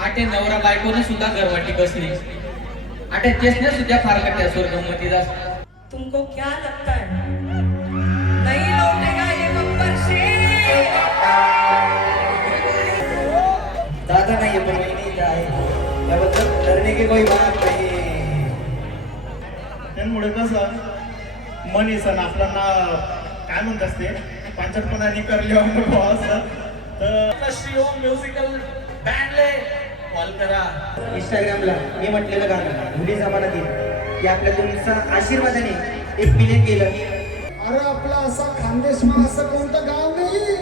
आटे नवरा बायकोने सुद्धा घरवाटी बसली आटे तेचने सुद्धा फार कट्या स्वर्गमती दास तुमको क्या लगता है नहीं लौटेगा ये गब्बर शेर दादा नहीं है पर नहीं जाए याबद्दल डरने की कोई बात नहीं त्यामुळे कसं मनीसन आपल्याला काय म्हणत असते पांचटपणाने करले असं तर श्री ओम म्युझिकल बँडले कॉल करा इंस्टाग्रामला मी म्हटलेलं गाणं मुली जमानातील की आपल्या तुमचा आशीर्वादाने एक मिलियन केलं. अरे आपला असा खानदेशमा असं कोणतं गाव नाही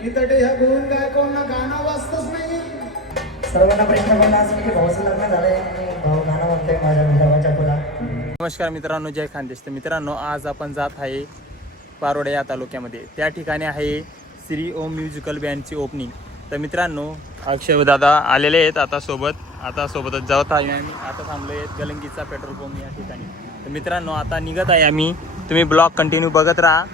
की तटे ह्या गुण गायकोंना गाणं वाजतच नाही. सर्वांना प्रश्न पडला असं की भाऊचं लग्न झालंय आणि भाऊ गाणं म्हणतोय माझ्या विधावाच्या फुला. नमस्कार मित्रांनो, जय खानदेश. तर मित्रांनो, आज आपण जात आहे पारोडा या तालुक्यामध्ये. त्या ठिकाणी आहे श्री ओम म्युझिकल बँडची ओपनिंग. तर मित्रांनो, अक्षय दादा आलेले आहेत आता सोबतच जात आहे आम्ही. आता थांबलो आहेत गलंगीचा पेट्रोल पंप या ठिकाणी. तर मित्रांनो, आता निघत आहे आम्ही. तुम्ही ब्लॉग कंटिन्यू बघत राहा.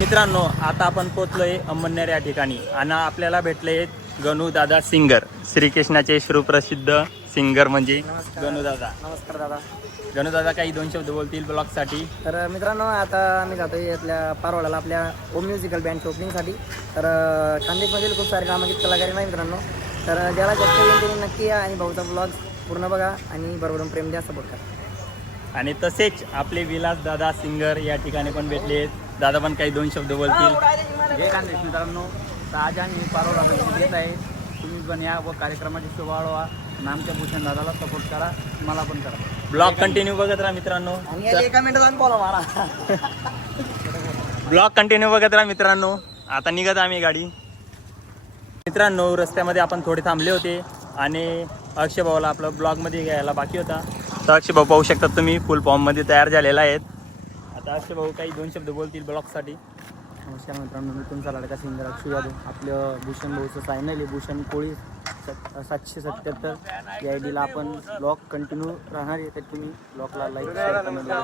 मित्रांनो, आता आपण पोचलोय अंमनेर या ठिकाणी आणि आपल्याला भेटले गणू दादा सिंगर. श्रीकृष्णाचे सुप्रसिद्ध सिंगर म्हणजे गणू दादा. नमस्कार दादा. गणू दादा काही दोन शब्द बोलतील ब्लॉगसाठी. तर मित्रांनो, आता आम्ही जातोय आपल्या पारोळ्याला आपल्या ओम म्युझिकल बँडच्या ओपनिंगसाठी. तर खानदेशमधील खूप सारे नामांकित कलाकार नाही मित्रांनो. तर ज्याला जास्त येईल त्यांनी नक्की या आणि भाऊचा ब्लॉग पूर्ण बघा आणि बरोबर प्रेम द्या, सपोर्ट करा. आणि तसेच आपले विलास दादा सिंगर या ठिकाणी पण भेटले. दादा पण काही दोन शब्द बोलतील. जय खानदेश मित्रांनो. तर आज आम्ही पारोळ्यामध्ये येत आहे. तुम्ही पण या व कार्यक्रमाची शोभा वाढवा आणि आमच्या भूषण दादाला सपोर्ट करा, मला पण करा. ब्लॉग कंटिन्यू बघत राहा मित्रांनो. आणि एका मिनिटात बोला मला. ब्लॉग कंटिन्यू बघत राहा मित्रांनो. आता निघत आम्ही गाडी. मित्रांनो, रस्त्यामध्ये आपण थोडे थांबले होते आणि अक्षय भाऊला आपलं ब्लॉगमध्ये घ्यायला बाकी होता. तर अक्षय भाऊ पाहू शकता तुम्ही फुल फॉर्ममध्ये तयार झालेला आहेत. आता अक्षय भाऊ काही दोन शब्द बोलतील ब्लॉगसाठी. नमस्कार मित्रांनो, मी तुमचा लाडका सिंगर अक्षय यादव. आपलं भूषण भाऊचं चॅनल आहे भूषण कोळी 777 या आय डीला आपण ब्लॉग कंटिन्यू राहणार आहे. तर तुम्ही ब्लॉगला लाईक शेअर कमेंट करा.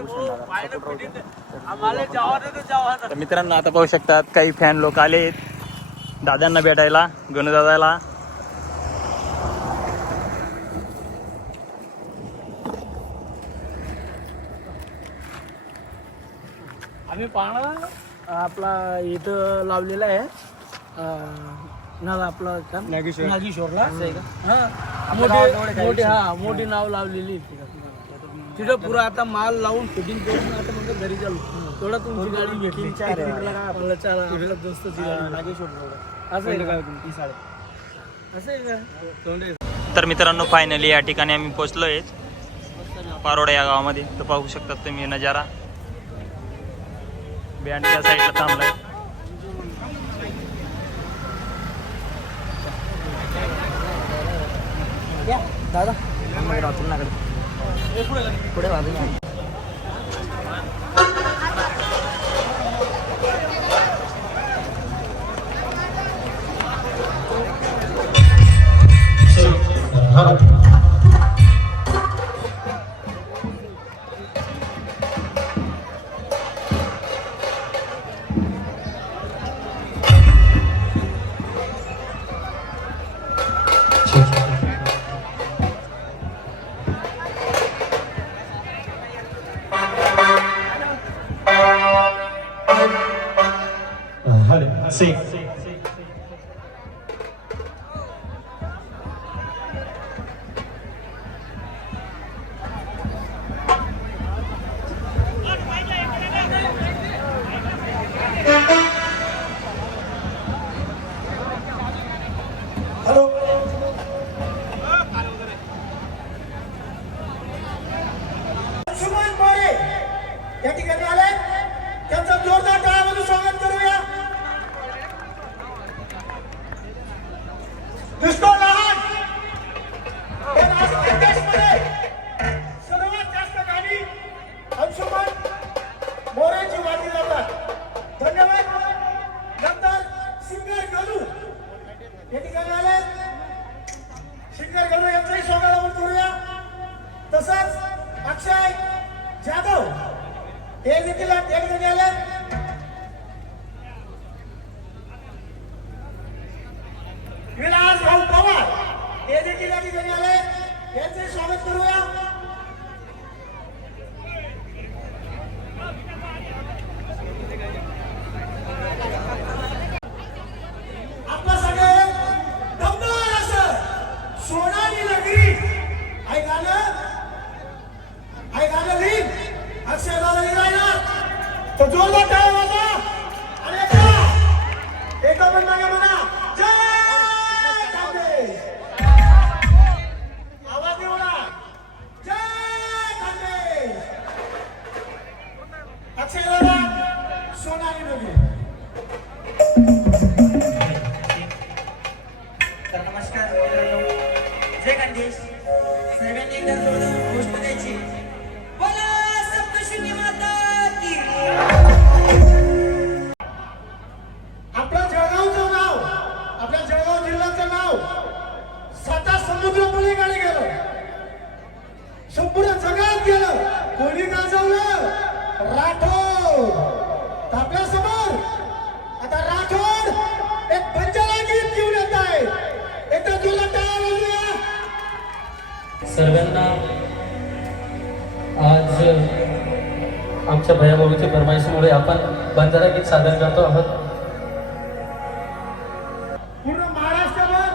भूषण दादा सपोर्ट. तर मित्रांनो, आता पाहू शकतात काही फॅन लोक आले आहेत दादांना भेटायला, गणू दादाला. आम्ही पाहणं आपला इथं लावलेला आहे नाव आपलं का नागेश्वरला मोठी नाव लावलेली तिथं पुरं आता माल लावून फिटिंग करून आता म्हणजे घरी चालू. तेवढा तुमची गाडी घेतली असं आहे का? तर मित्रांनो, फायनली या ठिकाणी आम्ही पोहोचलो आहे पारोडा या गावामध्ये. तर पाहू शकतात तुम्ही नजारा. बँड त्या साईडला थांबलाय. दादा पुढे बाजूला See. या ठिकाणी आले त्यांचा या ठिकाणी आले शिंगर गणू यांचंही स्वागत आपण करूया. तसंच अक्षय जाधव हे देखील या ठिकाणी आले. विलास भाऊ पवार हे देखील या ठिकाणी आले. यांचे स्वागत करूया. आपलं सगळे दमदार असं सोनाली नगरी ऐकालं लिहिन अक्षय दादा लिहायला तो जोरदार टाळ्या वाजवा आणि एका पण मागे म्हणा जय खानदेश. आवाज येऊ ना. जय खानदेश. अक्षय दादा सोनाली नगरी. तर नमस्कार मित्रांनो, जय खानदेश. सर्वांनी एकदा जोरदार गोष्ट द्यायची. बोला सप्तशृंगी माता की. आपल्या जळगावचं नाव, आपल्या जळगाव जिल्ह्याचं नाव 7 समुद्र पलीकडे गेलं, संपूर्ण जगात गेलं. कोणी गाजवलं? राठोड. तर आपल्या समोर आता राठोड एक बंजारा गीत घेऊन येत आहे. एकदा तुला टाळ्या वाजवूया. सर्वांना आज आमच्या भैयाभाऊच्या फरमाईशीमुळे आपण बंजारा गीत सादर करतो आहोत. पूर्ण महाराष्ट्रभर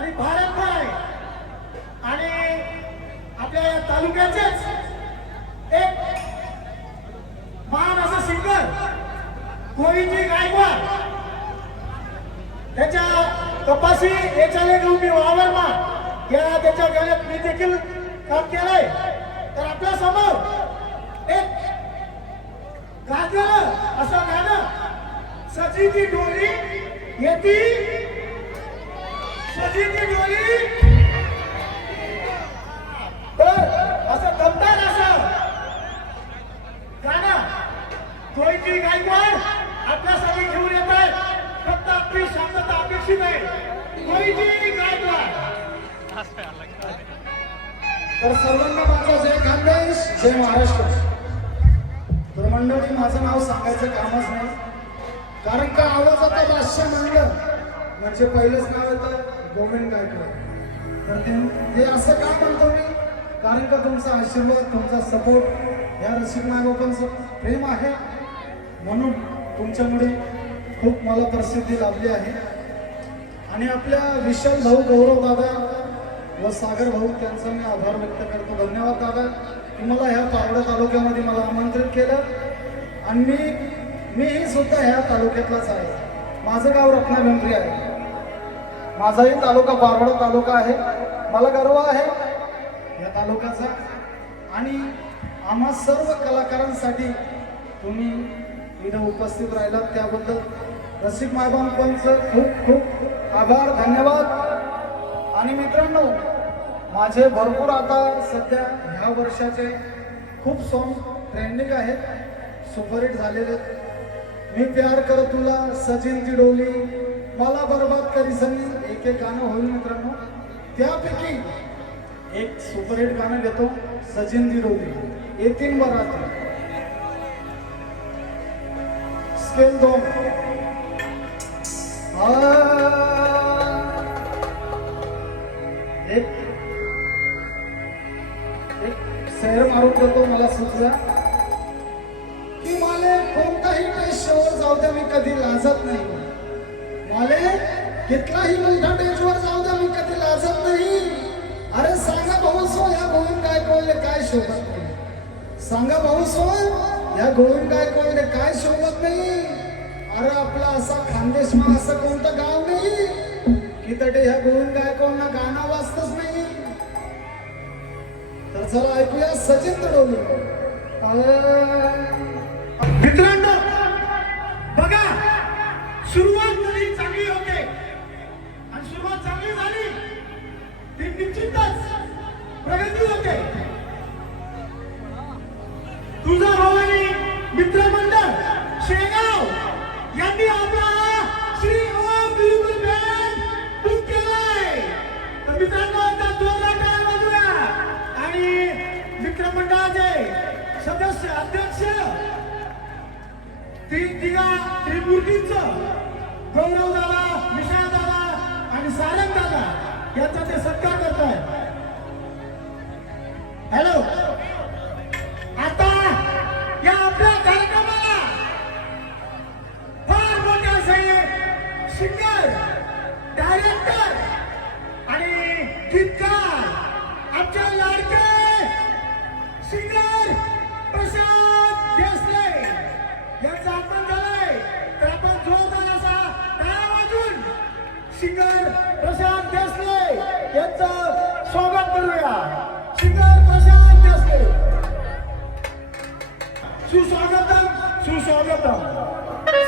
आणि भारतभर आहे. आणि आपल्या या तालुक्याचेच एक महान असं सिंगर गोविंदजी गायकवाड, त्याच्या कपासी याच्याले मी वावरमा या त्याच्या गाण्यात मी देखील काम केलंय. तर आपल्या समोर एक गाजलेलं असं गाणं सजीची डोली येती, सजीची डोली. तर असं दमदार असं गाणं गोविंदजी गायकवाड आपल्यासाठी घेऊन येत आहे. फक्त आपली शांतता अपेक्षित आहे. गोविंदजी गायकवाड. तर सर्वांना माझा जय खानदेश, जय महाराष्ट्र. तर मंडळी, माझं नाव सांगायचं कामच नाही, कारण का आवाजाचा भाष्य म्हणलं म्हणजे पहिलंच नाव येतं गोविंद गायकवाड. तर ते असं का म्हणतो मी, कारण का तुमचा आशीर्वाद, तुमचा सपोर्ट, या रसिक मायबापांचं प्रेम आहे. म्हणून तुमच्यामुळे खूप मला प्रसिद्धी लाभली आहे. आणि आपल्या विशाल भाऊ गौरव दादा व सागर भाऊ त्यांचा मी आभार व्यक्त करतो. धन्यवाद दादा, तुम्हाला ह्या पारवडा तालुक्यामध्ये मला आमंत्रित केलं. आणि मीही सुद्धा ह्या तालुक्यातलाच आहे. माझं गाव रत्नागिरी आहे. माझाही तालुका पारवडा तालुका आहे. मला गर्व आहे या तालुक्याचा. आणि आम्हा सर्व कलाकारांसाठी तुम्ही इथं उपस्थित राहिलात त्याबद्दल रसिक मायबापांचं खूप खूप आभार, धन्यवाद. आणि मित्रांनो, माझे भरपूर आता सध्या ह्या वर्षाचे खूप सॉंग ट्रेंडिंग आहेत, सुपरहिट झालेले. मी प्यार कर तुला, सजिन ती डोली, मला बर्बाद करी सनी, एक एक गाणं होईल मित्रांनो. त्यापैकी एक सुपरहिट गाणं घेतो, सजिन ती डोली. येतील बरात स्केल 2. एक सैर मारून देतो. मला सुचला की मला कोणताही टेस्टवर जाऊ द्या, मी कधी लाजत नाही. मला कितलाही मोठा टेस्टवर जाऊ द्या, मी कधी लाजत नाही. अरे सांगा भाऊ सो, या गोविंद गायकवाडले काय शोभत नाही. सांगा भाऊ सो, या गोविंद गायकवाडले काय शोभत नाही. अरे आपला असा खानदेश मा असं कोणतं गाव नाही की तटे ह्या गोविंद गायकवाडना गाणं वाजतच नाही. तर चला ऐकूया सचिन डोली. मित्रांनो बघा, सुरुवात जरी चांगली होते आणि सुरुवात चांगली झाली ती निश्चितच प्रगती होते. तुझा भवानी मित्रमंडळ शेगाव यांनी आपला श्री ओम म्युझिकल बँड मित्रमंडळाचे सदस्य अध्यक्ष त्रिमूर्तींचं गौरव दादा, विशाल दादा आणि सारंग दादा यांचा ते सत्कार करतायत. हॅलो, आता या आपल्या कार्यक्रमाला फार मोठे असे सिंगर, डायरेक्टर आणि गीतकार आमचे लाडके सिंगर प्रशांत देसले यांचं आगमन झालंय. तर आपण जोरदार असा टाळ्या वाजवून सिंगर प्रशांत देसले यांचं स्वागत करूया. सिंगर प्रशांत देसले, सुस्वागतम सुस्वागतम.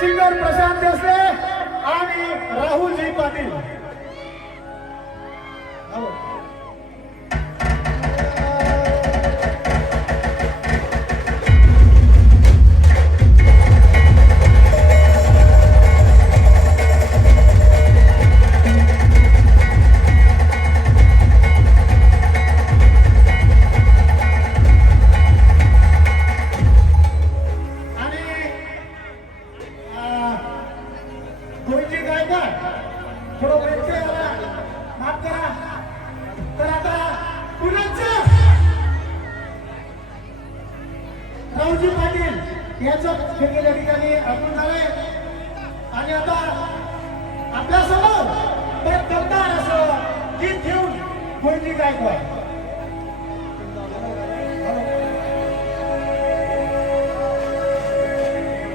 सिंगर प्रशांत देसले आणि राहुलजी पाटील. गोविंदजी गायकवाड थोडं व्यत्यय आला, माफ करा. तर आता पुण्याचं राहुलजी पाटील याचं या ठिकाणी आपण झालंय. आणि आता आपल्या समोर एक दमदार असं गीत घेऊन गोविंदजी गायकवाड.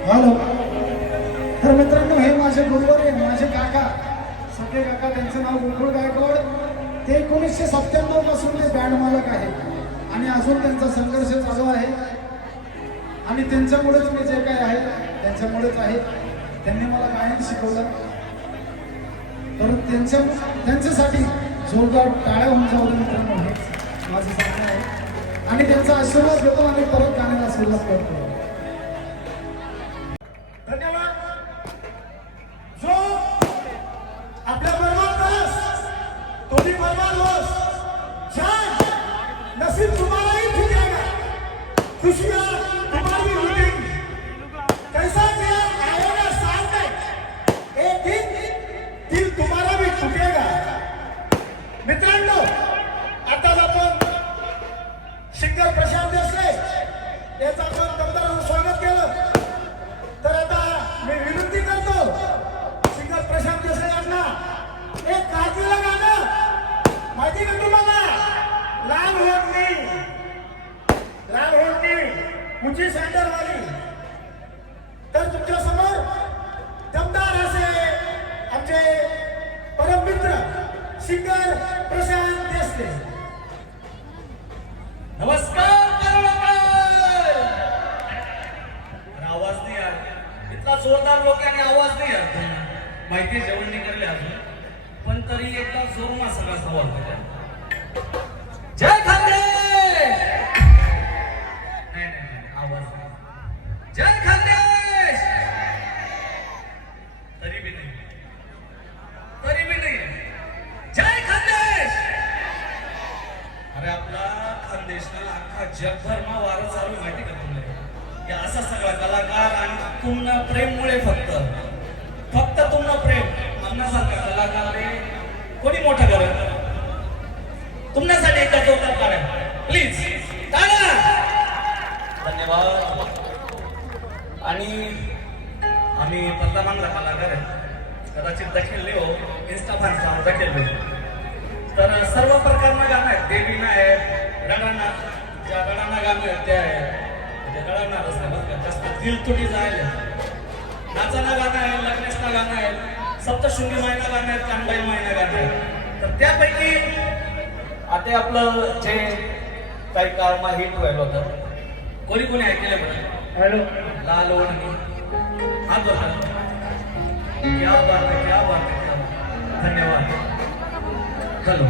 हॅलो. तर मित्रांनो, हे माझे गुरुवर आहे, माझे काका, सगळे काका. त्यांचं नाव गोकुळ गायकवाड. ते 1997 पासून ते बँड मालक आहे आणि अजून त्यांचा संघर्ष चालू आहे. आणि त्यांच्यामुळेच मी जे काही आहे त्यांच्यामुळेच आहे. त्यांनी मला गायन शिकवलं. तर त्यांच्यासाठी जोरदार टाळ्या होऊन जाऊ दे मित्रांनो, हेच माझं सांगणं आहे. आणि त्यांचा आशीर्वाद घेतो आणि परत गाण्याला सुरुवात करतो. धन्यवाद. जो आपल्या बर्बाद करस तो भी बर्बाद होस. जान नसीब तुम्हारा ही ठुकेगा, खुशियां तुम्हारी लूटेंगी. कैसा दिया आएगा सामने, एक दिन दिल तुम्हारा भी टूटेगा. मित्रांनो, आता आपण सिंगर प्रशांत देसले याचं आपण दमदार स्वागत केलं. तर आता मी विनंती करतो सिंगर प्रशांत देसले यांना एक गाजलेलं गाणं माहिती का तुम्हाला? लाल ओढणी, लाल ओढणी, उंची सँडलवाली. तर तुमच्या समोर दमदार असे आमचे परममित्र सिंगर प्रशांत देसले. नमस्कार परवकर. आवाज नाही आला, इतका जोरदार लोकांनी आवाज नाही आला. माहिती जेवण नाही करले अजून, पण तरी एकदा जोरमा सगळा सवाल केला. जय खानदेश. नाही नाही आवाज नाही. जय खानदेश. तरी बी नाही, तरी बी नाही. जय खानदेश. अरे आपला खानदेशला अख्खा जगभरमा वारं चालू माहिती का तुम्हाला? हे असा सगळा कलाकार आणि तुमना प्रेममुळे फक्त तुमना प्रेम म्हणण्यासारखा कलाकार रे कोणी मोठं करत. तुमच्यासाठी एकदा जोरदार काढा प्लीज. टाळ्या. धन्यवाद. आणि आम्ही पर्दामानला कलाकार आहे, कदाचित दखील लिहो इन्स्टा फॅन्सला दखील लिहो. तर सर्व प्रकारनं गाणं आहेत. देवीनं आहे, रडांना, ज्या रडांना गाणं आहेत त्या आहे, रडणार असं बघ का, जास्त दिल तुटी जायला. नाचाना गाणं आहे, लग्नेशना गाणं आहे, सप्तशृंगी मायना गाणं आहेत, कानबाई मायना गाणं आहे. तर त्यापैकी आता आपलं जे काही काळमा हिट व्हायला होतं, कोणी कोणी ऐकलं बरं? हॅलो. लाल ओढणी. हा बघा, क्या बात है, क्या बात है. धन्यवाद. हॅलो.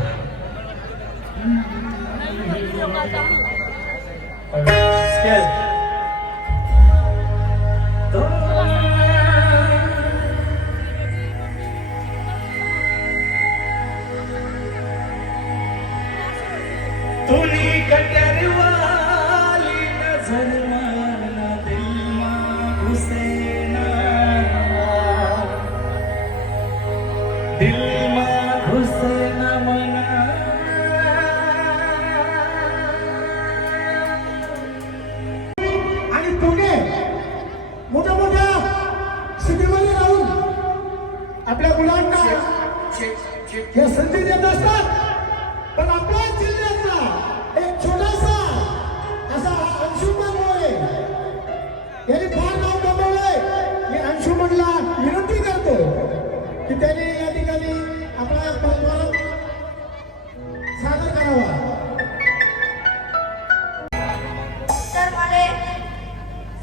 स्केल. तुनी कट्यारवा आपल्या मुलांना या संधी देत असतात. पण आपल्या जिल्ह्यातला एक छोटासा असा अंशुमन मोरे यांनी फार नाव कमवलंय. मी अंशुमनला विनंती करतो की त्यांनी या ठिकाणी आपला परस्पर सादर करावा. तर मला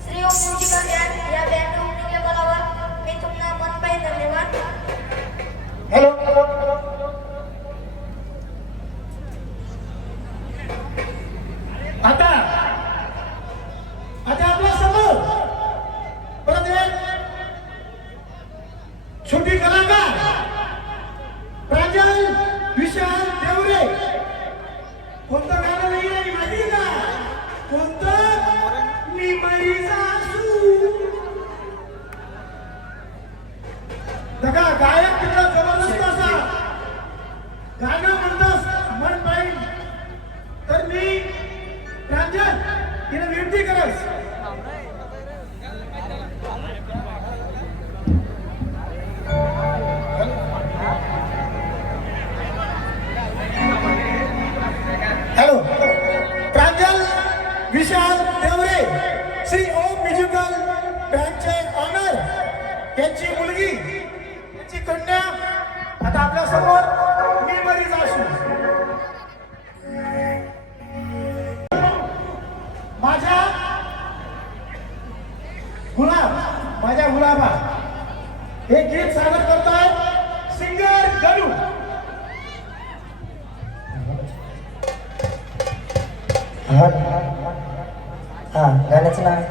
श्री ओम म्युझिकल बँड या बँड ओपनिंगला बोलावा. मी तुम्हाला मनपासून धन्यवाद. हॅलो आता आपल्या समोर परत एक छोटी कलाकार प्रांजल विशाल देवरे. कोणतं गाणं नाही आहे माहिती का? कोणतं? मी मरीचा असू. बघा गायक तिथला जबरदस्त असा गाणं म्हणतास मन पाहिजे. तर मी प्रांजल तिला विनंती करस हॅलो प्रांजल विशाल देवरे श्री ओम म्युझिकल बँडचे ऑनर त्यांची मुलगी त्यांची कन्या आता आपल्या समोर मी मरीच असू. माझ्या गुलाबा हे गीत सादर करताय सिंगर गणू. हा गाण्याचं नाव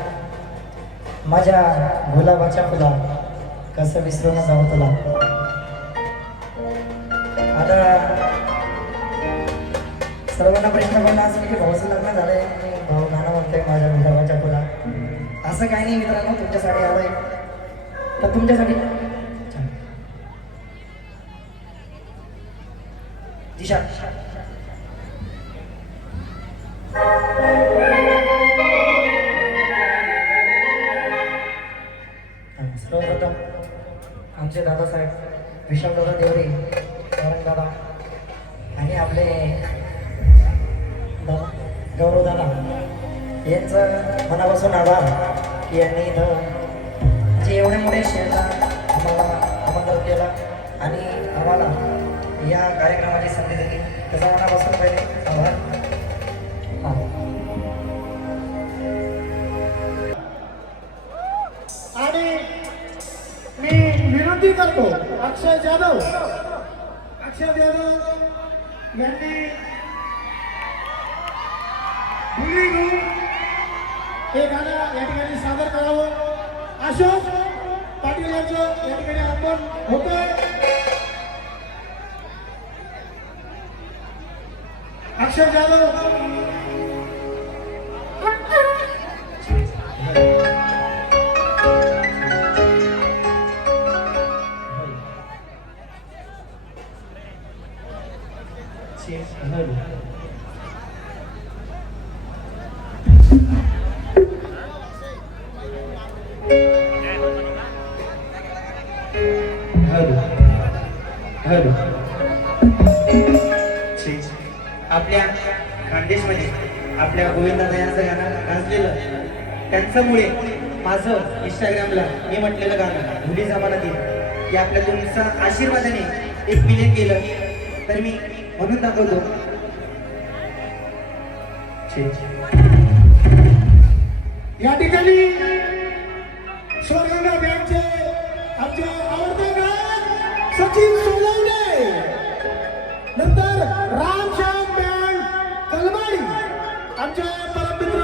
माझ्या गुलाबाच्या फुला कसं विसरू न जाऊ तुला. आता सर्वांना प्रश्न पडला असेल की भाऊचं लग्न झालंय आणि भाऊ गाणं म्हणतोय माझ्या गुलाबाच्या फुला. असं काही नाही मित्रांनो, तुमच्यासाठी आलोय. तर तुमच्यासाठी दिशा सर्वप्रथम आमचे दादासाहेब विशालदादा देवरे दादा आणि आपले गौरव दादा यांचं मनापासून आभार की यांनी इथं जे एवढे मोठे शेअरला आम्हाला आमंत्रित केलं आणि आम्हाला या कार्यक्रमाची संधी दिली त्याचा मनापासून पहिले आभार. आणि मी विनंती करतो अक्षय जाधव यांनी हे गाणं या ठिकाणी सादर करावं. अशोक पाटील यांचं या ठिकाणी आगमन होतंय. अक्षय जाधव आपल्या खानदेशमध्ये आपल्या गोविंदादा यांचं गाणं गाजलेलं त्यांच्यामुळे माझं इंस्टाग्रामला मी म्हटलेलं गाणं भुली जमानातील की आपल्या तुमचा आशीर्वादाने 1 मिलियन केलं तर मी म्हणून दाखवतो. या ठिकाणी स्वर्गंगा बँकचे आमचे आवडते गायक सचिन सोलवणे, नंतर रामश्याम बँड कलमाडी, आमचे परममित्र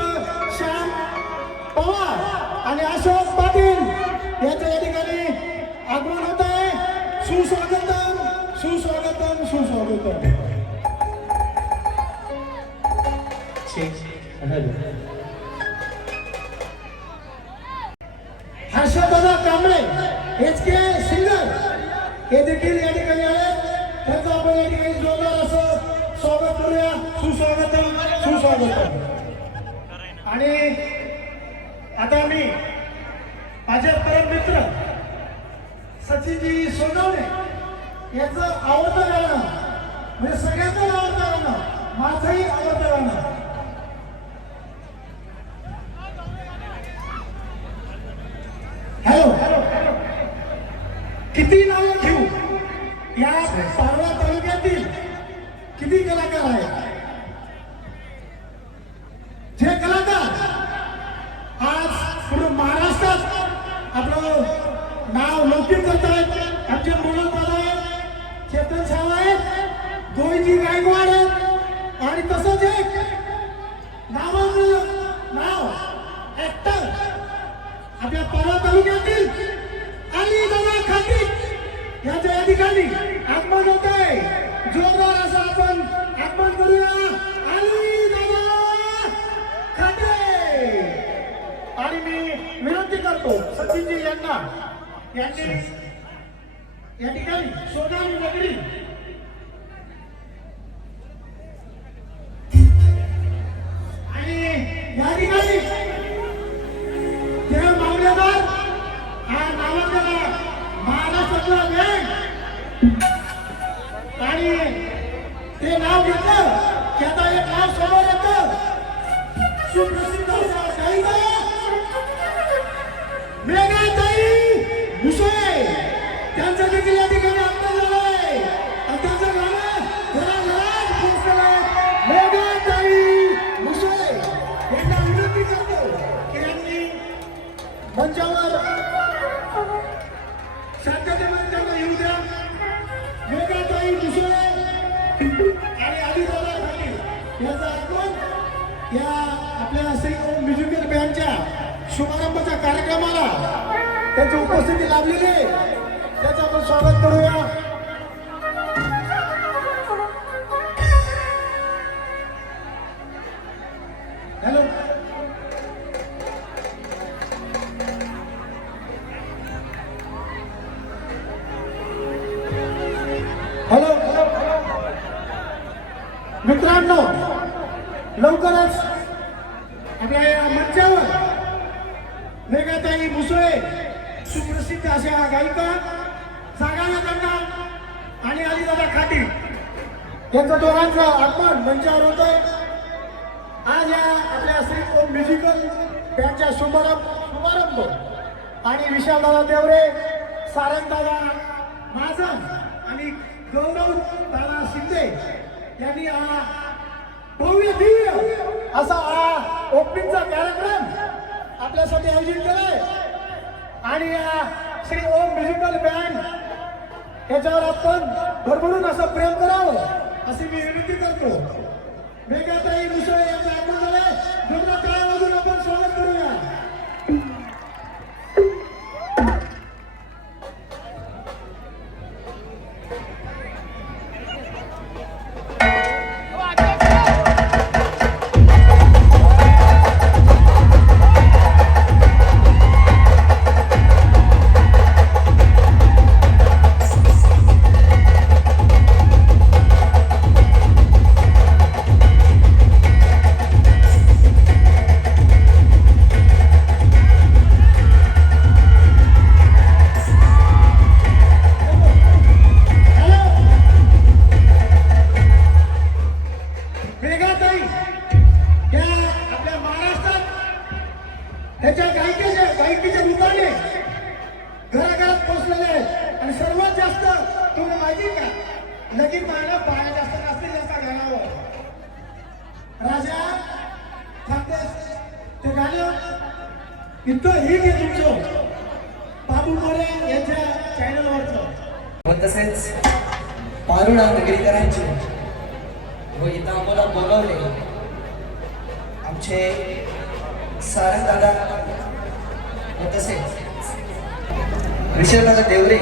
श्याम पवार आणि अशोक पाटील यांच्या या ठिकाणी आगमन होत आहे. सुस्वागतम सुस्वागतम सुस्वागतम. हर्षदादा कांबळे HK सिंगर हे देखील या ठिकाणी आले. त्यांचं आपण या ठिकाणी जोरदार असं स्वागत करूया. सुस्वागतम सुस्वागतम. आणि आता मी माझे परम मित्र सचिनजी सोनवणे यांचं आवडतं गाणं म्हणजे सगळ्यांचं आवडतं गाणं, माझंही आवडतं गाणं. हॅलो, किती नावं घेऊ या पारोळा तालुक्यातील किती कलाकार आहेत. जे कलाकार आज पूर्ण महाराष्ट्रात आपलं नाव लौकिक करत आहेत. आमचे मोहन दादा आहेत, चेतन शाह आहेत, गोविंदजी गायकवाड आहेत आणि तसंच एक नाव ऍक्टर आपल्या पारोळा तालुक्यातील अली दादा खाटीक यांच्या या ठिकाणी आगमन होत आहे. जोरदार असं आपण आगमन करूया. अली दादा खाटीक. आणि मी विनंती करतो सचिनजी यांना, यांनी या ठिकाणी सोनाली नगरी आणि या ठिकाणी देव मामलेदार हा नावाजलेला महाराष्ट्रातला बँक आणि ते नाव घेतलं की आता एक नाव समोर येतं. सुप्रसिद्ध असा गायिका मेघाताई भुसे त्यांचं देखील या ठिकाणी आगमन झालंय आणि त्यांचं गाणं घराघरात पोहोचलंय. मेघाताई भुसे यांना विनंती करतो की यांनी मंचावर शांततेमध्ये त्यांना येऊ द्या. मेघाताई भुसे आणि अलीदादा खाटीक यांचं आगमन या आपल्या श्री ओम म्युझिकल बँडच्या शुभारंभाच्या कार्यक्रमाला त्यांची उपस्थिती लाभलेली आहे. त्याचं आपण स्वागत करूया. हॅलो, हॅलो मित्रांनो, लवकरच आपल्या या मंचावर मेघाताई भुसळे सुप्रसिद्ध अशा गायिका सागाना त्यांना आणि अलीदादा खाटीक यांचं दोघांचं आगमन मंचावर होतंय. आज या आपल्या श्री ओम म्युझिकल बँडच्या शुभारंभ आणि विशालदादा देवरे, सारंगदादा महाजन आणि गौरव दादा शिंदे यांनी हा भव्य दिव्य असा हा ओपनिंगचा कार्यक्रम आपल्यासाठी आयोजित केलाय. आणि या श्री ओम म्युझिकल बँड याच्यावर आपण भरभरून असं प्रेम करावं अशी मी विनंती करतो. मेघाताई भुसे यांचं आगमन झालंय. जोरदार टाळ्या वाजवून आपण स्वागत करूया. मेघाताई या आपल्या महाराष्ट्रात त्याच्या गायकीच्या रूपाने घराघरात पोहोचलेले आहेत. आणि सर्वात जास्त तुम्ही माहिती का, लगीन पाहणं पाया जास्त नसतील जास्त गाण्यावर राजा खानदेश ते गाणं इतकं हिट आहे तुमचं बाबू मोरे यांच्या चॅनलवरचं. व तसेच पारोळा नगरीकरांचे व इथं आम्हाला बोलावले आमचे सारंगदादा व तसेच विशालदादा देवरे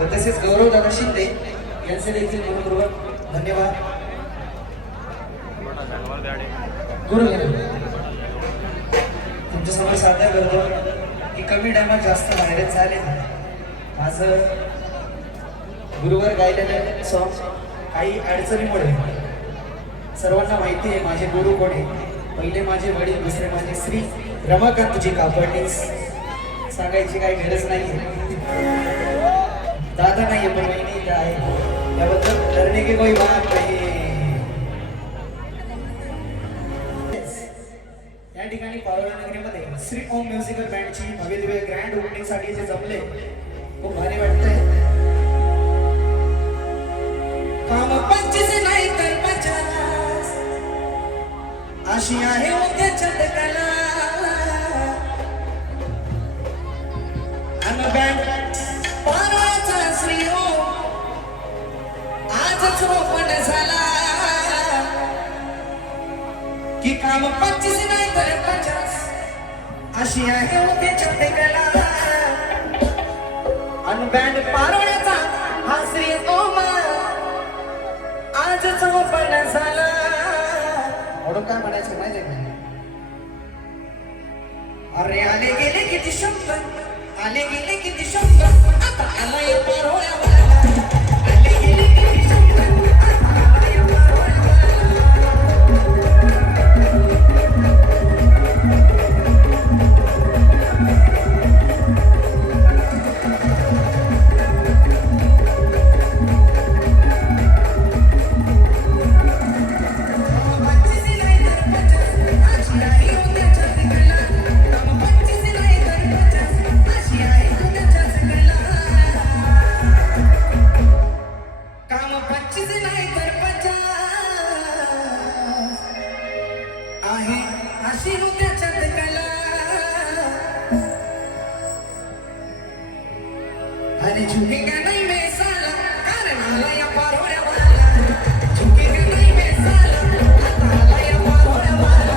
व तसेच गौरवदादा शिंदे यांचे देखील मनपूर्वक धन्यवाद. गुरु तुमच्यासमोर सादर करतो की कमी टायमात जास्त व्हायरल झाले. माझं गुरुवर गायलेलं सॉंग काही अडचणीमुळे सर्वांना माहिती आहे माझे गुरु कोण आहे. पहिले माझे वडील, दुसरे माझे श्री रमाकांतजी कापडणीस, सांगायची काही गरज नाही. दादा नाही पण वहिनी इथं आहे त्याबद्दल डरने की कोई बात नाही. या ठिकाणी पारोळा नगरीमध्ये श्री ओम म्युझिकल बँडची भव्य दिव्य ग्रँड ओपनिंग साठी जे जमले खूप भारी वाटतंय. काम 25 नाही तर 50 अशी आहे उद्याच्यात कला अन बँड पारोळ्याचा श्री ओम आजच रोपण झाला की काम 25 नाही तर 50 अशी आहे उद्याच्यात कला अन बँड पारोळ्याचा हा श्री ओम आजच रोपण झाला. म्हणून काय म्हणायचं माहितीये का? अरे आले गेले किती शब्द आले गेले किती शब्द आता आला या पारोळ्यावाला. आले गेले किती शब्द आता आला या पारोळ्यावाला. अरे झुकेगा नहीं मैं साला कारण आला या पारोळ्यावाला. झुकेगा नहीं मैं साला आता आला या पारोळ्यावाला.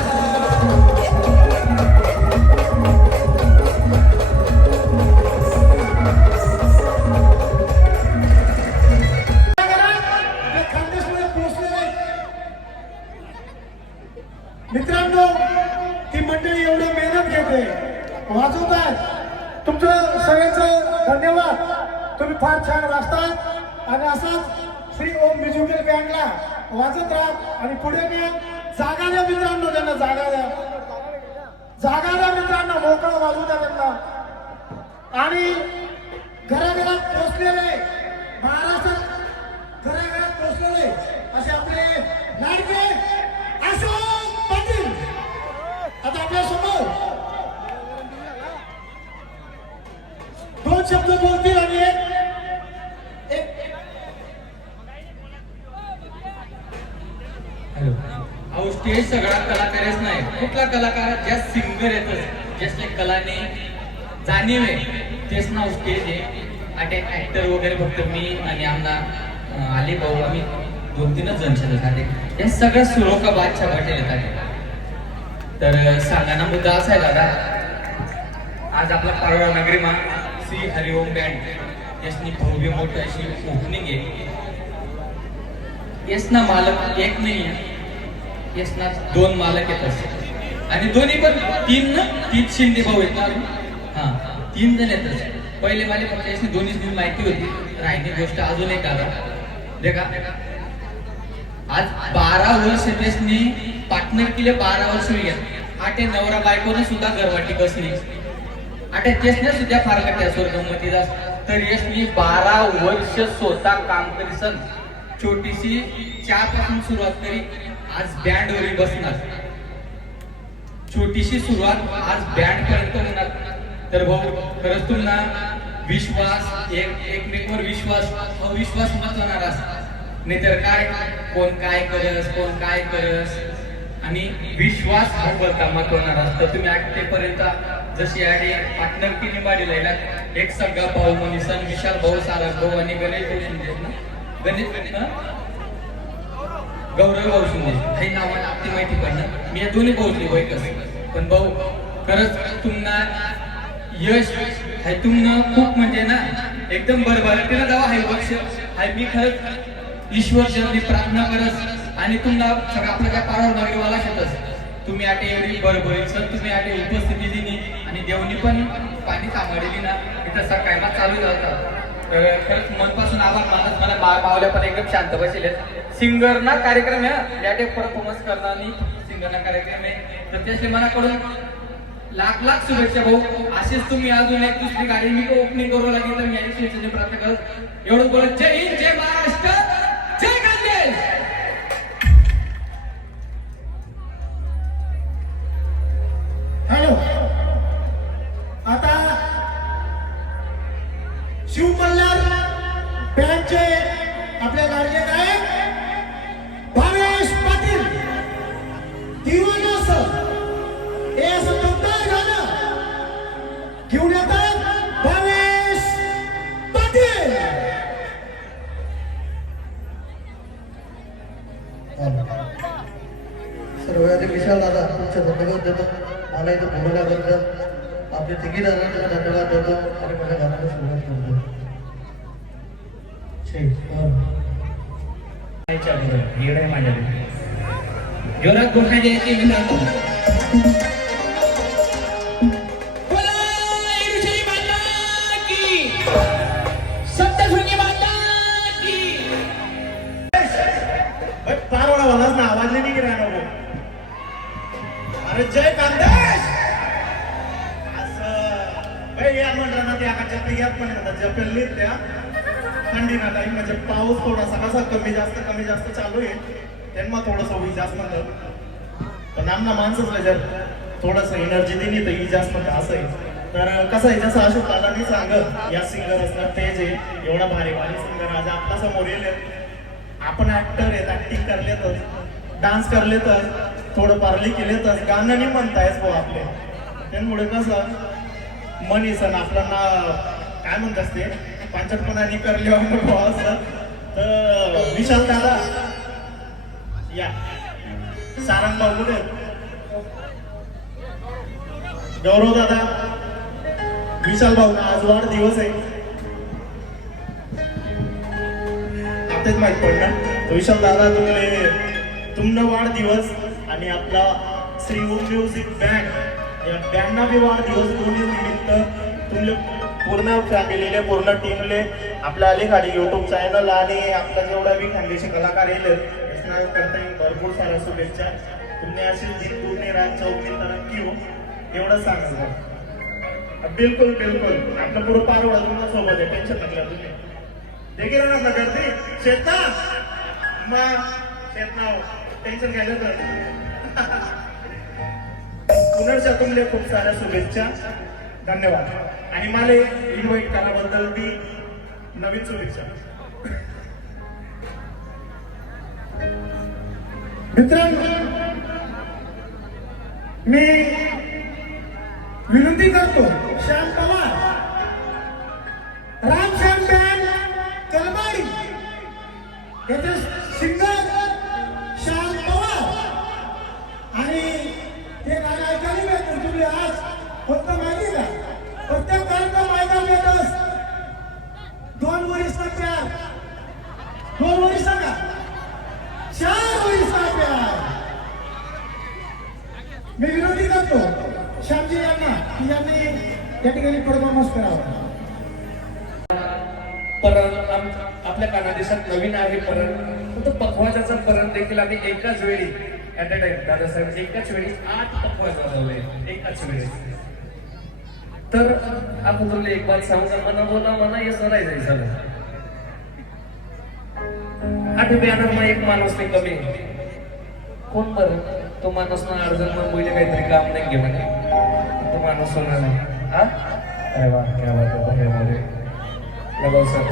खानदेशमध्ये पोहोचलेले मित्रांनो, ती मंडळी एवढी मेहनत घेते, वाजवतात. तुमचं सगळ्यांचं धन्यवाद. तुम्ही फार छान वाजतात आणि असंच श्री ओम म्युझिकल बँडला वाजत राहा आणि पुढे मी जागा द्या मित्रांनो, त्यांना जागा द्या, जागा द्या मित्रांनो, मोकळं वाजू द्या त्यांना. आणि घराघरात पोहोचलेले, महाराष्ट्रात घराघरात पोहोचलेले असे आपले लाडके अशोक पाटील आता आपल्या समोर दोन शब्द बोलतील आणि अहो स्टेज सगळा कलाकारच नाही, कुठला कलाकार ज्या सिंगर येतच ज्याच्या कलाने जाणीव आहे तेच नाव स्टेज आहे. ऍक्टर वगैरे फक्त मी आणि आमना आले भाऊ आम्ही 2-3 जण झाले. या सगळ्या सुरोका बादशाह पाटील येतात. तर सांगाना मुद्दा असा आहे दादा, आज आपला पारोळा नगरीमा श्री हरिओम बँड यासनी भव्य मोठं अशी ओपनिंग आहे. यसना मालक एक नाही आहे, यसना 2 मालक येत असतात आणि दोन्ही पण 3 शिंदे भाऊ आहेत ना. हा 3 जण येतात. पहिले माले फक्त यसनी दोन्हीच दिन माहिती होती. राहिली गोष्ट अजून एक आला देखा, आज 12 वर्ष त्यसनी पार्टनर केले. 12 वर्ष गेले. आटे नवरा बायकोने सुद्धा घरवाटी बसली. आता तेसने सुद्धा फार त्या स्वर्गमती तर यशनी 12 वर्ष स्वतः काम करी सन. छोटीशी चहापासून सुरुवात करी, आज बँड वरी बसणार. छोटीशी सुरुवात आज बँड पर्यंत होणार. तर भाऊ खरंच तुम्हाला विश्वास एकमेकांवर विश्वास महत्वाचा नाही तर काय कोण काय करस कोण काय करस आणि विश्वास हा बोलता महत्वाचा असतं. तुम्ही आठपर्यंत जशी आधी पार्टनर की निभाडी लायला एक सगळा भाऊ मनीसन विशाल भाऊ सारा भाऊ आणि गणेश भाऊ शिंदे ना गणेश गौरव भाऊ शिंदे हे नावाला आपली माहिती पडणार. मी या दोन्ही भाऊची वैकस पण भाऊ खरंच तुम्हाला यश आहे तुम्हाला खूप म्हणजे ना एकदम बरबरटीनं जावा हे वर्ष आहे. मी खरंच ईश्वर चरणी प्रार्थना करत आणि तुम्हाला सगळं आपलं काय पाडव नगरीवाला शेतच तुम्ही आटे एवढी बरबरीत तुम्ही आटे उपस्थिती दिली आणि देवनी पण पाणी सांभाळली ना इथं सकाळी चालू झालं. तर खरंच मनपासून आभार मानत मला मावल्या पण एकदम शांत बसले. सिंगर ना कार्यक्रम आहे याटे परफॉर्मन्स करणार आणि सिंगर ना कार्यक्रम आहे तर त्याचे मनाकडून लाख लाख शुभेच्छा भाऊ. असेच तुम्ही अजून एक दुसरी गाडी मी ओपनिंग करू लागेल तर मी ऐकून प्रार्थना करत एवढं बोलत जय हिंद, जय महाराष्ट्र, जय खानदेश. हॅलो, आता शिवमल्हार बँडचे आपल्या लाडके गायक भावेश पाटील दिवाना सर हे असं दमदार गाणं घेऊन येतात. भावेश पाटील. सर्वाधिक विशाल दादा तुमचे धन्यवाद देतो. मला इथं बोलवल्याबद्दल आपले तिघी दादांना धन्यवाद देतो आणि माझ्या गाण्याला सुरुवात करतो. येणे माझ्याकडे जोरात घोषणा द्यायची विनंती. पारोडा वालाच ना आवाज नाही निघ रहा नको. अरे जय खानदेश असं या म्हणलं ना ते आका चप्पल यात पण म्हणतात चप्पल त्या थंडी ना टाईम म्हणजे पाऊस थोडासा कसा कमी जास्त चालू आहे त्यांना थोडंसं होई जास्त म्हणतात. पण आमना माणसंच जर थोडंसं एनर्जी दिली तर ही जास्त म्हणतात असं आहे. तर कसं आहे जसं अशोक दादांनी सांगत या सिंगर असणार तेज आहे एवढा भारी सिंगर आज आपल्या समोर येईल. आपण ऍक्टर आहेत, ऍक्टिंग करलेतच, डान्स करलेतच, थोडं पार्ली केलेतच, गाणं नाही म्हणतायच भाऊ आपले. त्यामुळे कसं मनी सण आपल्याला काय म्हणत असते पांचटपणाने करले असं. तर विशाल दादा या सारंग भाऊ कुठे, गौरव दादा, विशाल भाऊ आज वाढदिवस आहे आताच माहित पडलं. विशाल दादा तुमनं वाढदिवस आणि आपला श्री ओम म्युझिक बँड या बँडना बी वाढदिवस दोन्ही निमित्त तुमले पूर्ण फॅमिलीले पूर्ण टीमले आपल्या अलीखाडी युट्यूब चॅनल आणि आपला जेवढा बी खानदेशी कलाकार येईल करता भरपूर साऱ्या शुभेच्छा. तुम्ही अशी पूर्ण रात चौकी तरक्की हो एवढंच सांगायचं. बिलकुल बिलकुल आपलं पूर्ण पारोडा तुमच्या सोबत आहे, टेन्शन नका तुम्ही. देखील ना करते शेतना मग शेतना टेन्शन घ्यायचं तर पुनर्च्या तुमले खूप साऱ्या शुभेच्छा, धन्यवाद. आणि मला इन्व्हाइट कराबद्दल बी नवीन शुभेच्छा. मित्रांनो, मी विनंती करतो श्याम पवार राम श्याम बँड कलमाडी याचे सिंगर श्याम पवार आणि ते गाणं ऐकायला मिळतं तुम्ही आज फक्त माहिती का प्रत्येक कार्यक्रम ऐकायला मिळतच 2 वरिष्ठ प्यार 2 वरिष्ठ का 4 वरिष्ठ प्यार. मी विनंती करतो श्यामजी यांना की यांनी या ठिकाणी परफॉर्मन्स करावा. परण आपल्या कानादेशात नवीन आहे. परण फक्त पखवाजाचा परण देखील आम्ही एकाच वेळी ऍट अ टाइम दादासाहेब एकाच वेळी 8 पखवाज वाजवले एकाच वेळी. तर आपण तुला एक बात सांगू मना बोला मना हे सराय जायचं 8 बॅनरमा एक माणूस नाही कमी. कोण बरं तो माणूस ना अर्जन मुंबईला काहीतरी काम नाही घे म्हणे तो माणूस होणार नाही. हा काय वा काय वाटत हे मध्ये लगाव सर.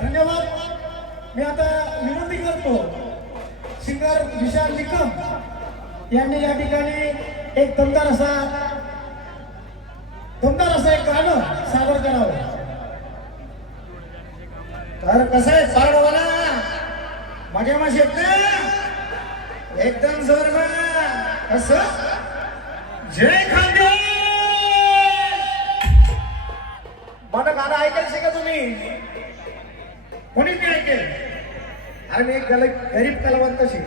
धन्यवाद. मी आता विनंती करतो सिंगर विशाल निकम यांनी या ठिकाणी एक दमदार असा एक गाणं सादर करावं. अरे कसं आहे पारोळा मजा मजेत ना एकदम जोर कसं जय खानदेश. मला गाणं ऐकायचं का तुम्ही कोणीच नाही ऐकेल अरे मी एक गरीब कलावंत शे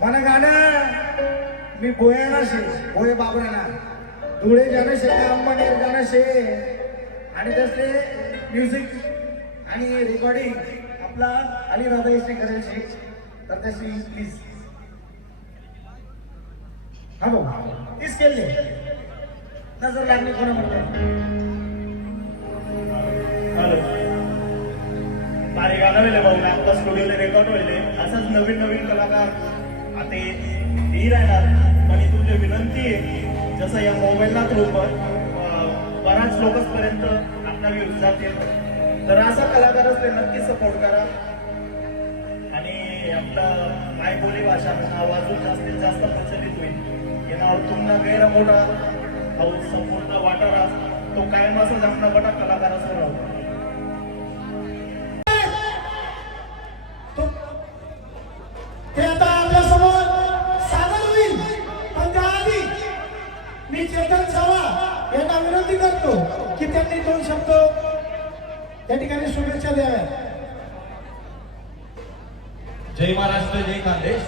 मला गाणं मी बोयाना शे बोये बाबराना धुळे जाणं शे अंबनेर जाणं शे आणि तसले म्युझिक आणि रेकॉर्डिंग आपला अली दादा एसटी करेल शे तर तशी प्लीज हा भाऊ तीच केली नजर लागली कोणा म्हणतो हॅलो माझे गाणं वेळे भाऊ आपला स्टुडिओला रेकॉर्ड व्हायले असंच नवीन नवीन कलाकार आता ही राहणार पण तुमची विनंती आहे जसं या मोबाईलला थ्रू पण बऱ्याच लोकांपर्यंत आपला व्ह्यूज जातील तर असा कलाकार असते नक्की सपोर्ट करा आणि आपला मायबोली भाषा आवाज जास्तीत जास्त प्रचलित होईल येणार तुम्हाला गैर मोठा संपूर्ण वाटारा तो कायम असं जमणं बटा कलाकार असं राहतो. ते आता आपल्या समोर सादर होईल पण त्याआधी मी चेतन चव्हाण यांना विनंती करतो की त्यांनी 2 शब्द त्या ठिकाणी शुभेच्छा द्याव्या. जय महाराष्ट्र जय खानदेश.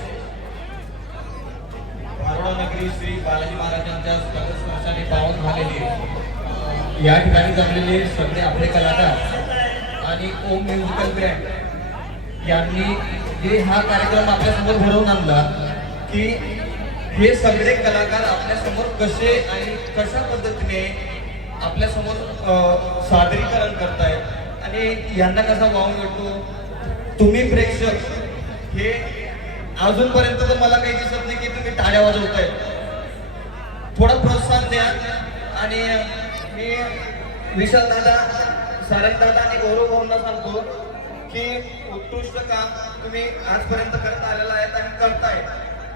मारोडा नगरी श्री बालाजी महाराजांच्या स्पर्शाने पावन झालेले या ठिकाणी जमलेले सगळे आपले कलाकार आणि ओम म्युझिकल बँड यांनी जे हा कार्यक्रम आपल्यासमोर घडवून आणला की हे सगळे कलाकार आपल्यासमोर कसे आणि कशा पद्धतीने आपल्यासमोर सादरीकरण करतायत आणि यांना कसा वाव मिळतो. तुम्ही प्रेक्षक हे अजूनपर्यंत तर मला काही दिसत नाही की तुम्ही टाळ्या वाजवताय. थोडं प्रोत्साहन द्या आणि मी विशाल दादा सारंग दादा आणि गौरव भाऊंना सांगतो की उत्कृष्ट काम तुम्ही आजपर्यंत करत आलेला आहेत आणि करताय.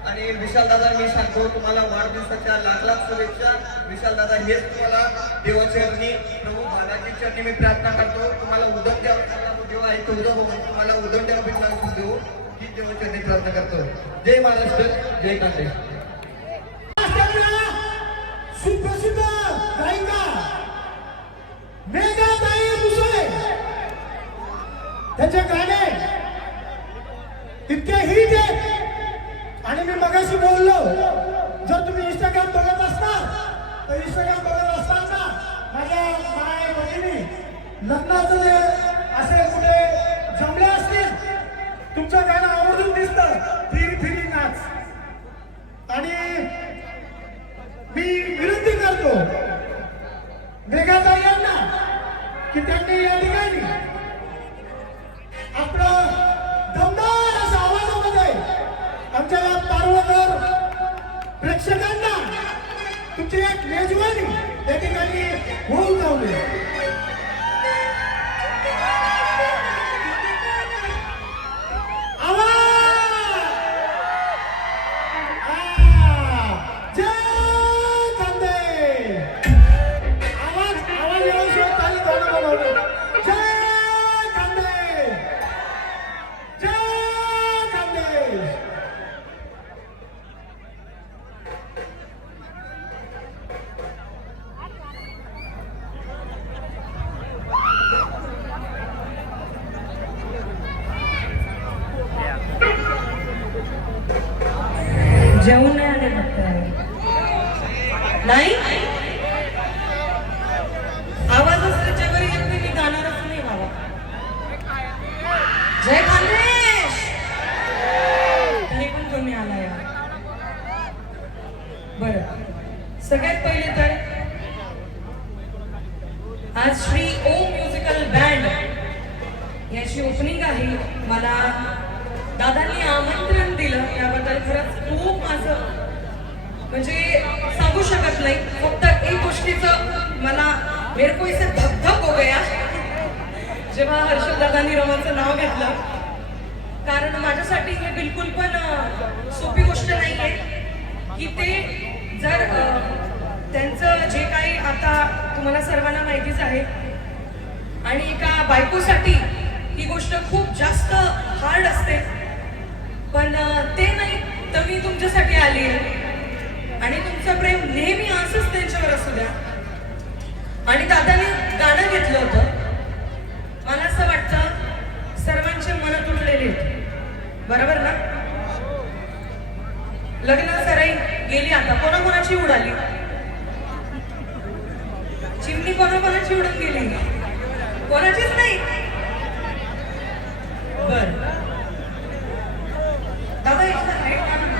आणि विशाल दादा मी सांगतो तुम्हाला वाढदिवसाच्या लाख शुभेच्छा. विशाल दादा हेच तुम्हाला देवाचरणी प्रभू बालाजी चरणी मी प्रार्थना करतो तुम्हाला उदम द्यावं जेव्हा ऐकतो उदम तुम्हाला उदम द्यावं देऊ ही देवाचरणी प्रार्थना करतो. जय महाराष्ट्र जय खानदेश. सुप्रसिद्ध गायिका मेघाताई मुसळे त्याचे गाणे इतके हिट आहेत आणि मी मगाशी बोललो जर तुम्ही इंस्टाग्राम बघत असता तर इंस्टाग्राम बघत असताना माझ्या माय बहिणी लग्नाचं जे असे कुठे जमले असतील तुमचं गाणं आवर्जून दिसतं फिरी फिरी नाच आणि मी विनंती करतो मेघाताई यांना की त्यांनी या ठिकाणी आपलं दमदार अशा आवाजामध्ये आमच्या या पारोळकर प्रेक्षकांना तुमची एक मेजवानी या ठिकाणी होऊन जाऊ जेवण नाही आले नाही आवाज त्याच्या घरी येत नाही मी गाणारच नाही बाबा. जय खानदेश तरी पण कमी आला या. बरं सगळ्यात पहिले तर आज श्री ओम म्युझिकल बँड याची ओपनिंग आहे. मला दादांनी आमंत्रण दिलं त्याबद्दल खरंच खूप माझं म्हणजे सांगू शकत नाही. फक्त एक गोष्टीचं मला मेरे को इसे धक हो गया जेव्हा हर्षद दादांनी रमाचं नाव घेतलं. कारण माझ्यासाठी हे बिलकुल पण सोपी गोष्ट नाही आहे की ते जर त्यांचं जे काही आता तुम्हाला सर्वांना माहितीच आहे आणि एका बायकोसाठी ही ही गोष्ट खूप जास्त हार्ड असते, पण ते नाही तर मी तुमच्यासाठी आली आहे आणि तुमचं प्रेम नेहमी असंच त्यांच्यावर असू द्या. आणि दादाने गाणं घेतलं होतं, मला असं वाटतं सर्वांचे मन तुटलेले होते, बरोबर ना? लग्न सराई गेली, आता कोणाकोणाची उडाली चिमणी, कोणाकोणाची उडून गेली, कोणाचीच नाही. बर दादा एकदा right आणा ना.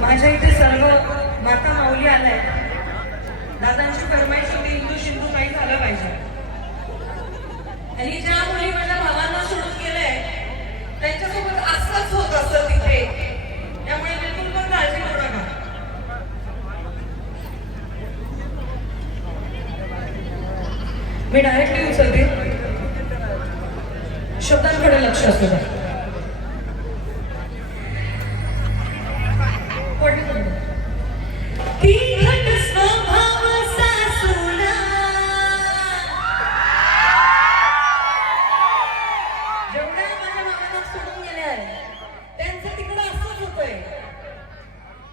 माझ्या इथे सर्व माता माऊली आलाय. दादांची फरमाईश होती हिंदू शिंदू काही झालं पाहिजे. आणि ज्या मुली माझ्या भावांना सोडून गेलंय त्यांच्यासोबत असंच होत असतं तिथे, त्यामुळे बिलकुल पण काळजी करू नका. मी डायरेक्टली उचलते, शब्दांकडे लक्ष असू द्या. तिखट स्वभाव सासूला, जेवढ्या माझ्या भावाला सोडून गेले आहे त्यांचं तिकडं असंच होतंय.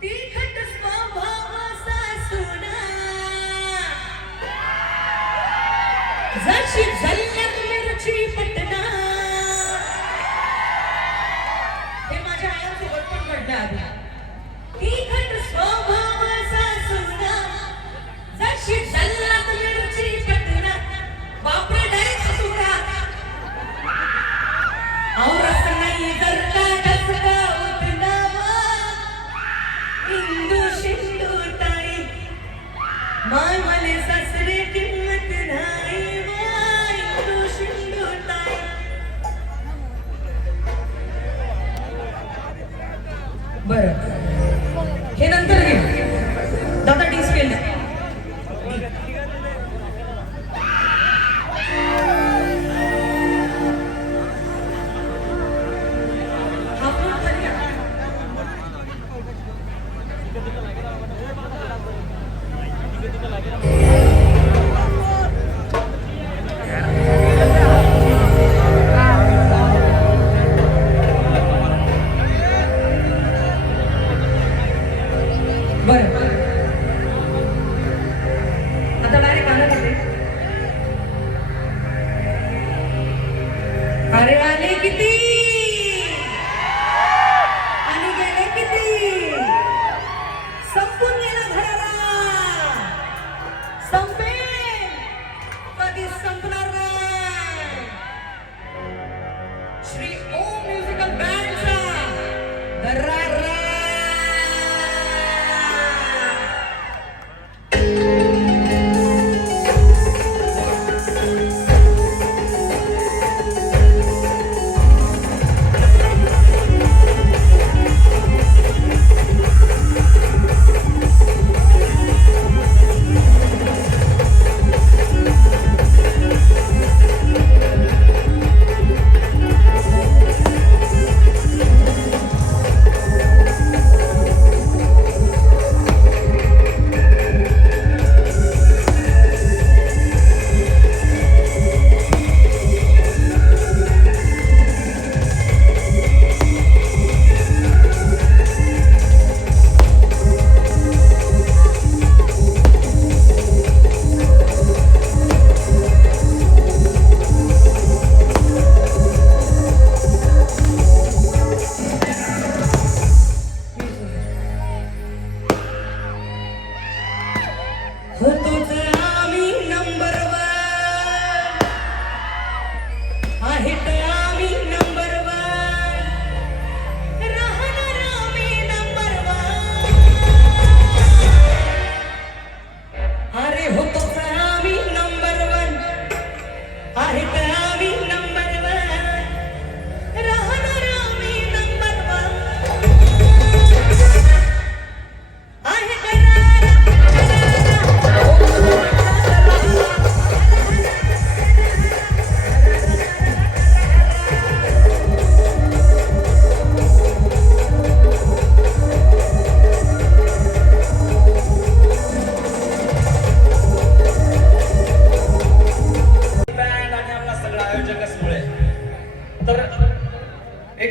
तिखट स्वभाव सासूला, जशी जल्ल्यात मिरची पटना. हे माझ्या आयांसोबत पण घडलं आधी. तिखट स्वभाव सासूला, जशी जल्ल्यात मिरची पटना. बापरे डायरेक्ट सुद्धा औरस नाही जर का ठसका उठणावा. हिंदू शिंदू ताई माय मले सासरे किंमत नाही. हिंदू शिंदू ताई. बरं हे नंतर घे दादा, डिस केलं. बरं आता डायरेक्ट गाणं घेते. अरे आले किती आणि गेले किती, संपून गेला घराला, संपेल कधी संपणार नाही. श्री ओम म्युझिकल बँडचा दर्रा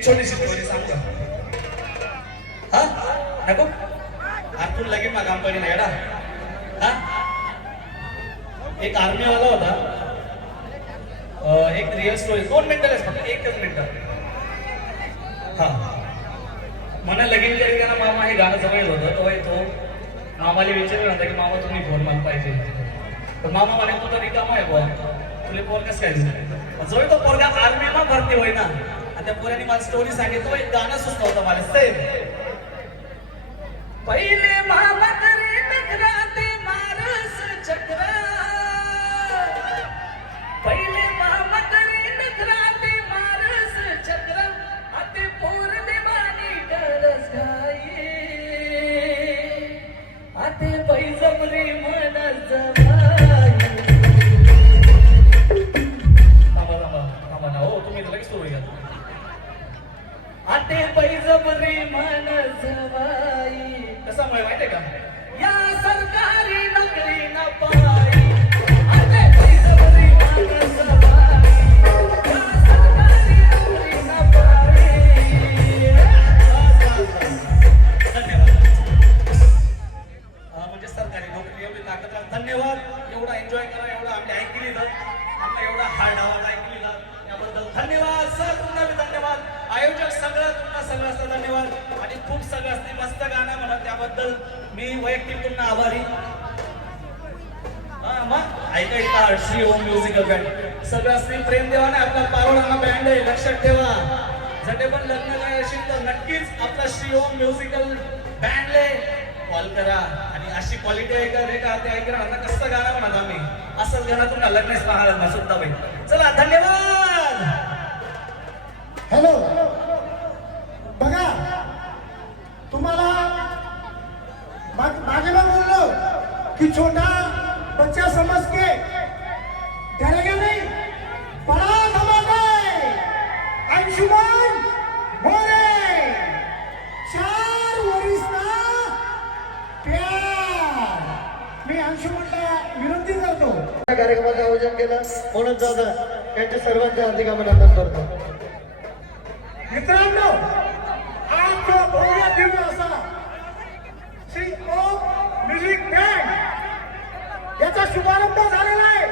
छोटीशी स्टोरी सांगू का? हा नको आतून लगेच मग कंपनी नाही हा एक आर्मीवाला होता. एक रिअल स्टोरी 2 मिनिटं फक्त 1च मिनिट. हा मला लगीन केली ना मामा हे गाणं जवळ होतं तो मामाला विचारलं होता की मामा तुम्ही फोन मला पाहिजे. तर मामा म्हणे तू तर रिकामा आहे बुवा तुला पोर कसं काय दिसलं. जो तो पोरगा आर्मीमा भरती होय ना आणि त्या पोराने मला स्टोरी सांगितलं एक गाणं सुचवतं मला सेम. पहिले मामा करे नखराते मारस चक्र पहिले मामा करे नखराते मारस चक्र आते पोर देवानी डरस गाये आते पैजमरी मनस जवाई. थांबा ना हो तुम्ही लगेच स्टोरी घ्या. आते पैजमरी मनस जवाई कशामुळे माहितीये का या सरकारी नोकरी न पाई आते पैजमरी मनस जवाई या सरकारी नोकरी न पाई. धन्यवाद. म्हणजे सरकारी नोकरी एवढी ताकद आहे. धन्यवाद. एवढा एन्जॉय करा एवढा आम्ही ऐकली तर आमचा एवढा हार्ड आवाज ऐकली त्याबद्दल धन्यवाद सर. तुमचा बी धन्यवाद. आयोजक सगळं तुमचा सगळं धन्यवाद आणि खूप सगळं असते मस्त गाणं म्हणा त्याबद्दल मी वैयक्तिक तुमचा आभारी. मग ऐका इथं श्री ओम म्युझिकल बँड सगळं असते प्रेम देवा ना आपला पारोळा बँड आहे लक्षात ठेवा. जटे पण लग्न काय असेल तर नक्कीच आपला श्री ओम म्युझिकल बँडले कॉल करा आणि अशी क्वालिटी आहे का रे का ते ऐकणार ना कसं गाणं म्हणा आम्ही असंच गाणं तुम्हाला लग्नेच पाहायला सुद्धा बाई. चला धन्यवाद. हॅलो बघा तुम्हाला मागे मैं बोल कि छोटा बच्चा समझ के डरेगा नहीं बड़ा धमाका है. अंशुमन मोरे 4 वरिष्ठा प्यार. मी अंशुमनला विनंती करतो कार्यक्रमाचं आयोजन केलं म्हणून दादा त्यांचे सर्वांचे हार्दिक अभिनंदन करतो. मित्रांनो आजचा भव्य दिव्य असा श्री ओम म्युझिक बँड याचा शुभारंभ झालेला आहे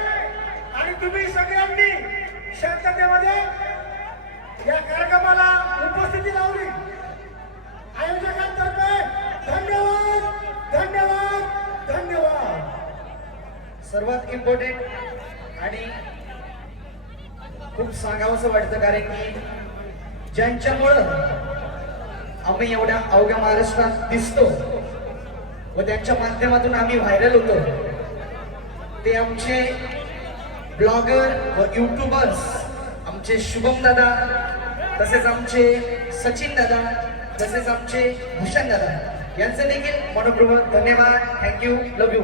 आणि तुम्ही सगळ्यांनी शांततेमध्ये या कार्यक्रमाला उपस्थिती लावली. आयोजकांतर्फे धन्यवाद धन्यवाद धन्यवाद. सर्वात इम्पॉर्टंट आणि खूप सांगावंसं वाटतं कारण की ज्यांच्यामुळं आम्ही एवढ्या अवघ्या महाराष्ट्रात दिसतो व त्यांच्या माध्यमातून आम्ही व्हायरल होतो ते आमचे ब्लॉगर व युट्यूबर्स आमचे शुभम दादा तसेच आमचे सचिन दादा तसेच आमचे भूषण दादा यांचे देखील मनपूर्वक धन्यवाद. थँक्यू. Love you.